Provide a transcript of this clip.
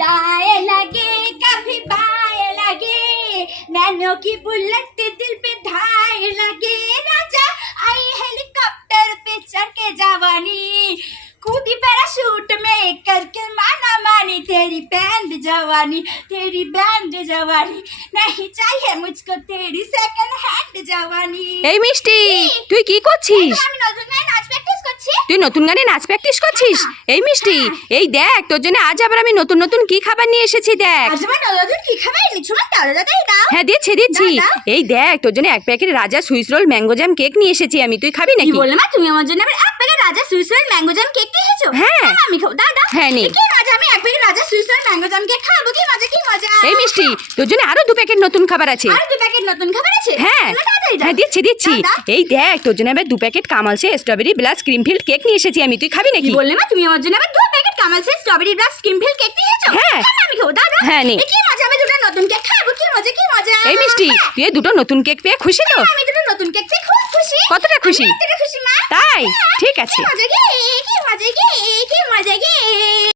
दाएं लगे कभी बाएं लगे नैनो की बुलेट दिल पे धाए लगे राजा आई हेलीकॉप्टर पे चढ़ के जवानी कूदी पैराशूट में करके माना मानी तेरी बैंड जवानी तेरी बैंड जवानी नहीं चाहिए मुझको तेरी सेकंड हैंड जवानी এই মিষ্টি তুই কি করছিস আমি নতুন তুই নতুন গানে নাচ প্র্যাকটিস করছিস? এই মিষ্টি এই দেখ তোর জন্য আজ আবার আমি নতুন নতুন কি খাবার নিয়ে এসেছি দেখ। আজ আমার নতুন কি খাবে এনেছো? না দাদা দাদাই দাও হ্যাঁ দিয়েছি দিচ্ছি। দাও, দাও। এই দেখ তোর জন্য এক packet Raja swiss roll mango jam cake নিয়ে এসেছি আমি। তুই খাবি কি নাকি? বললে মা? তুমি আমার জন্য আবার এক packet Raja swiss roll mango jam cake নিয়ে এসেছ? হ্যাঁ। আমি খাব। দাদা হ্যাঁ, নে। কি মজা আমি এক packet Raja swiss roll mango jam cake খাব। কি মজা কি মজা। এই মিষ্টি তোর জন্য আরও দু প্যাকেট নতুন খাবার আছে। আর দু প্যাকেট নতুন খাবার আছে? হ্যাঁ। দাও। হ্যাঁ দিচ্ছি দিচ্ছি। এই দেখ তোর জন্য আবার দু packet কামালসে strawberry blast cream filled cake নিয়ে এসেছি আমি। তুই খাবি নাকি? বললে মা? তুমি আমার জন্য আবার দু packet কামালসে strawberry blast cream fill cake নিয়ে এসেছ? হ্যাঁ। আমি খাব? দাদা হ্যাঁ, নে। কি মজা? আমি দুটো নতুন কেক খাব। কি মজা কি মজা? এই মিষ্টি হ্যাঁ, তুই দুটো নতুন কেক পেয়ে খুশি তো? আমি দুটো নতুন কেক পেয়ে খুব খুশি। কতটা খুশি? কতটা খুশি মা? তাই? ঠিক আছে। মজা কি